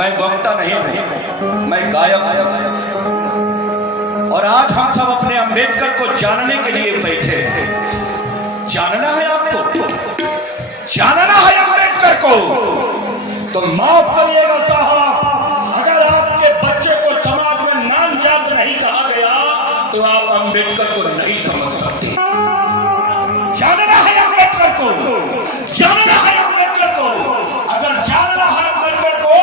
मैं वक्ता नहीं हूं, मैं गायक हूं। और आज हम सब अपने अंबेडकर को जानने के लिए बैठे थे। जानना है आपको, जानना है अंबेडकर को, तो माफ करिएगा साहब, अगर आपके बच्चे को समाज में नाम याद नहीं कहा गया तो आप अंबेडकर को नहीं समझ सकते। जानना है अंबेडकर को, जानना है अंबेडकर को। अगर जानना है अंबेडकर को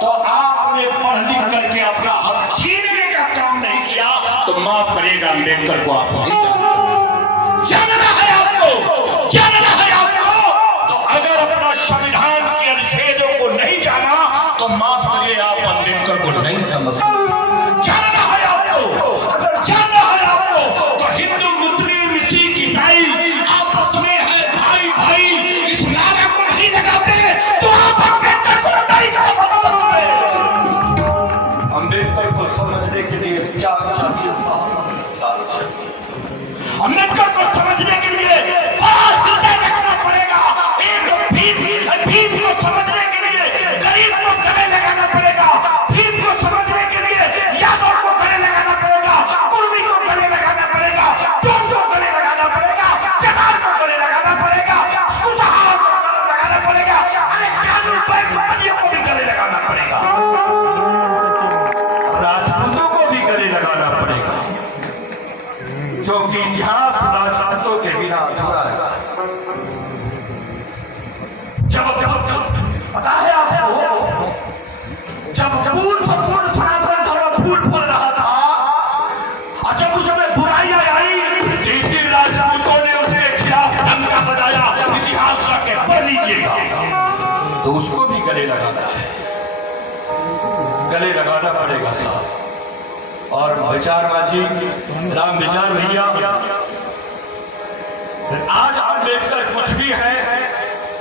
तो आपने पढ़ लिख करके अपना हक छीनने का काम नहीं किया तो माफ करिएगा अंबेडकर को आप नहीं जानना है आपको, जानना है आपको। तो अगर अपना संविधान के अनुच्छेदों को नहीं जाना तो माफ करिए आप अंबेडकर को नहीं समझ सकते। जानना है आपको, अगर जानना है आपको तो हिंदू मुस्लिम सिख ईसाई आपस में है भाई भाई, इस नारे को नहीं लगाते तो आप अंबेडकर को नहीं समझते। अंबेडकर को समझने के लिए क्या चाहिए साहब? अंबेडकर को समझने के लिए बड़ा हृदय रखना पड़ेगा। एक भीम को समझने के लिए गरीब को गले लगाना पड़ेगा। भीम को समझने के लिए यादव को गले लगाना पड़ेगा, कुर्मी को गले लगाना पड़ेगा, टोम को गले लगाना पड़ेगा, चमार को गले लगाना पड़ेगा, कुशवाहा को गले लगाना पड़ेगा, अरे कानून पर को भी गले लगाना पड़ेगा, राजपूतों को भी गले लगाना पड़ेगा, क्योंकि इतिहास राजपूतों के बिना अधूरा है। जब पता है आपको, जब पूर्ण सनातन धर्म फूल फल रहा था और जब उसमें बुराइयां आई, इसी राजपूतों ने उसके खिलाफ डंका बजाया। इतिहास जाके पढ़ लीजिएगा तो उसको भी गले लगाना है, गले लगाना पड़ेगा साहब। और विचार बाजी राम विचार भैया, आज अंबेडकर कुछ भी है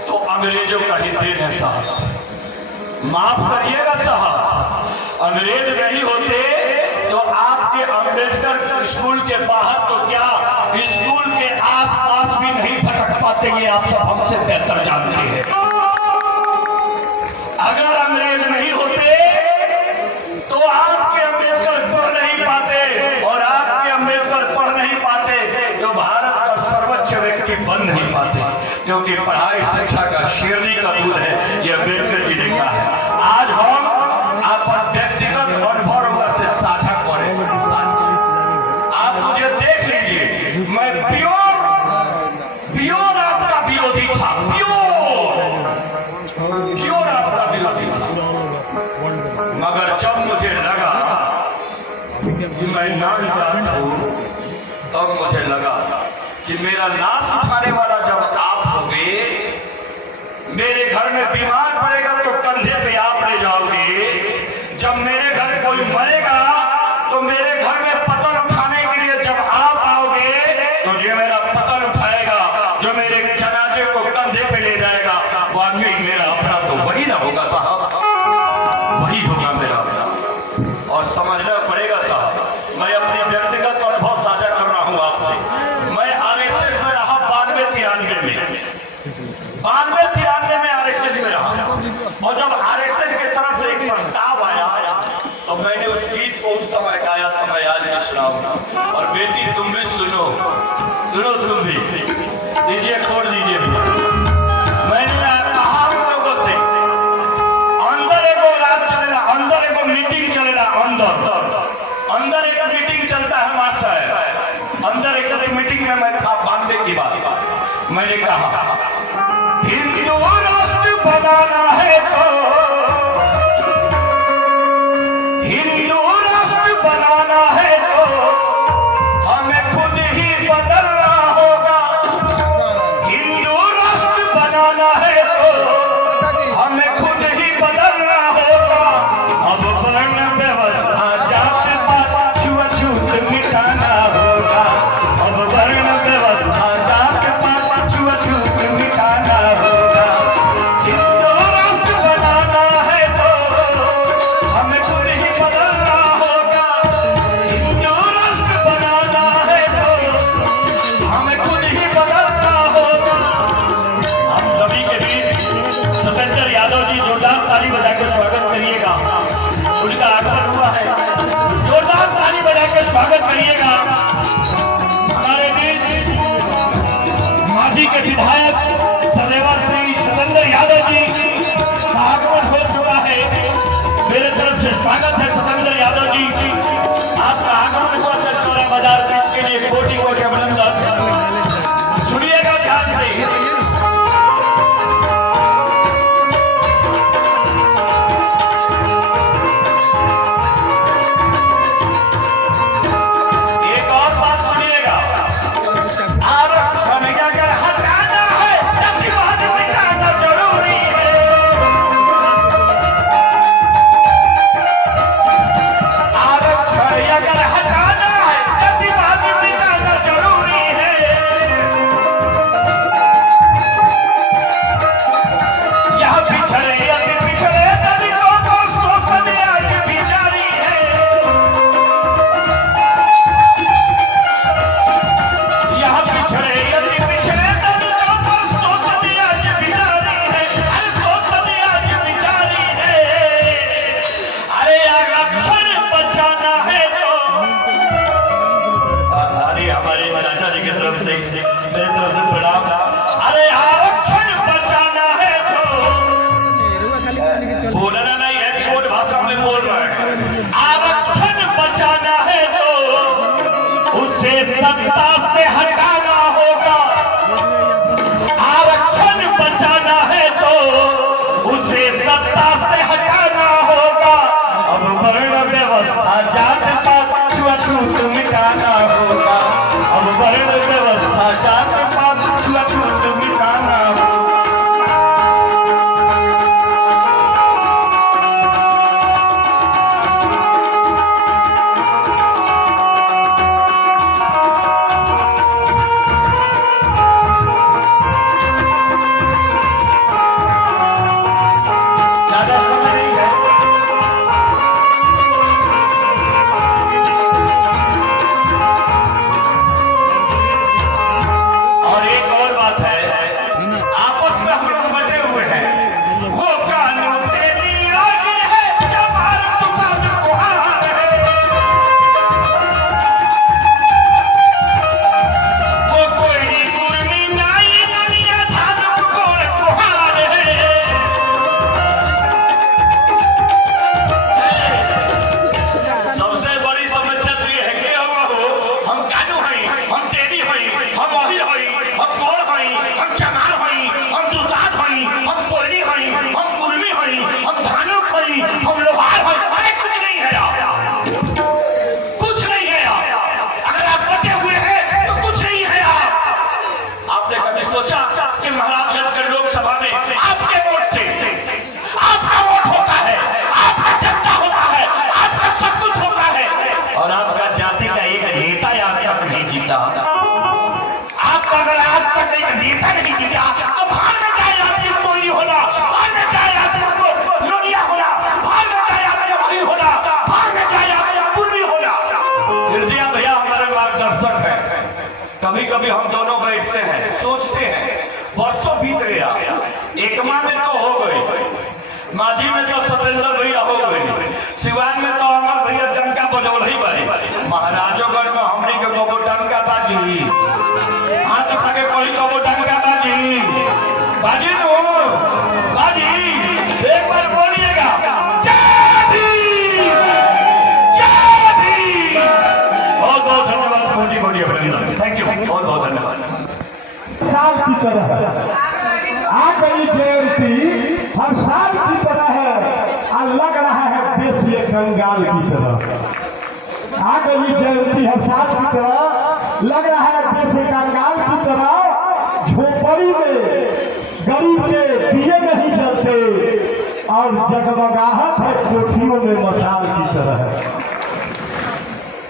तो अंग्रेजों का ही देन है साहब। माफ करिएगा साहब, अंग्रेज नहीं होते तो आपके अंबेडकर स्कूल के बाहर तो क्या स्कूल के आसपास भी नहीं भटक पाते, ये आप सब हमसे बेहतर जानते हैं। अगर अंग्रेज नहीं होते तो आपके अंबेडकर पढ़ नहीं पाते, और आपके अंबेडकर पढ़ नहीं पाते तो भारत का सर्वोच्च व्यक्ति बन नहीं पाते, क्योंकि पढ़ाई शिक्षा का शेरनी का दूध है, यह अंबेडकर जी ने कहा है। आज हम आप व्यक्तिगत अनुभव से साझा करें। आप मुझे देख लीजिए, मैं प्योर आपका विरोधी था, प्योर आपका विरोधी था, मगर जब मुझे लगा कि मैं नाम जानता हूं तब मुझे लगा कि मेरा नाम उठाने वाला जब आप होगे, मेरे घर में बीमार पड़ेगा तो कंधे पे आप ले जाओगे, जब मेरे घर कोई मरेगा तो मेरे घर में पतन उठाने के लिए जब आप आओगे तो जो मेरा पतन उठाएगा, जो मेरे जनाजे को कंधे पे ले जाएगा, वो आदमी मेरा अपना तो वही ना होगा साहब, वही होगा मेरा अपना। और समझना पड़ेगा साहब, मैं अपने व्यक्तिगत अनुभव साझा कर रहा हूं आपसे। मैं आरएसएस में रहा 92-93 में आरएसएस में रहा, और जब आरएसएस की तरफ से एक प्रस्ताव आया तो मैंने उस गीत को उस समय गाया था, मैं आज भी सुनाऊंगा। और बेटी तुम भी सुनो, सुनो तुम भी, दीजिए खोल दीजिए। मैंने कहा लोगों से, अंदर एगो रात चलेगा, अंदर एगो मीटिंग चलेगा, अंदर एक मीटिंग चलता है हमारे साहब, अंदर एक मीटिंग में मैं था 92 की बात। मैंने कहा हिंदू राष्ट्र बनाना है तो, हिंदू राष्ट्र बनाना है तो हमें खुद ही बदलना होगा। हिंदू राष्ट्र बनाना है तो हमें खुद ही बदलना होगा। अब वर्ण व्यवस्था जात पात छुआछूत मिटाना होगा। अब वर्ण व्यवस्था जात पात छुआछूत मिटाना होगा। हिंदू राष्ट्र स्वागत करिएगा हमारे बीच मांझी के विधायक सदैवा श्री सतेंद्र यादव जी का आगमन हो चुका है। मेरे तरफ से स्वागत है सतेंद्र यादव जी, आपका आगमन हुआ चंदौरा बाजार के लिए कोटि कोटि अभिनंदन। सुनिएगा ध्यान से। अरे आरक्षण बचाना है तो बोलना नहीं है, कोर्ट भाषा में बोल रहा है। आरक्षण बचाना है तो उसे सत्ता से हटाना होगा। आरक्षण बचाना है तो उसे सत्ता से हटाना होगा। अब वर्ण व्यवस्था जात पात छुआछूत मिटाना होगा। अब वर्ण व्यवस्था जात पात छुआछूत मिटाना होगा। आपका अगर आज तक एक नेता नहीं जीता तो भाग में जाए आपकी कोई होना, भाग में जाए आपको लोनिया होना, भाग में जाए आपके भाई होना, भाग में जाए आपके पूर्वी होना। हृदय भैया हमारे मार्गदर्शक है। कभी कभी हम दोनों बैठते हैं, सोचते हैं, वर्षों बीत गया। एकमा में तो हो गई, माझी में तो सतेंद्र भैया हो गई, सिवान में तो अमर भैया डंका बजौल ही बड़ी, महाराजोगढ़ में हमने के गोबो डंका बाजी, हाथ उठा के कोई गोबो डंका बाजी, बाजी नो बाजी, एक बार बोलिएगा जय भीम, जय भीम। बहुत बहुत धन्यवाद, कोटि कोटि अभिनंदन। थैंक यू, बहुत बहुत धन्यवाद। साल की तरह आ गई जयंती हर साल की तरह है, और लग रहा है देश ये कंगाल की तरह। आ गई जयंती हर साल की तरह, लग रहा है देश कंगाल की तरह। झोपड़ी में गरीब के दिए नहीं जलते और जगमगाहट है कोठियों में मशाल की तरह।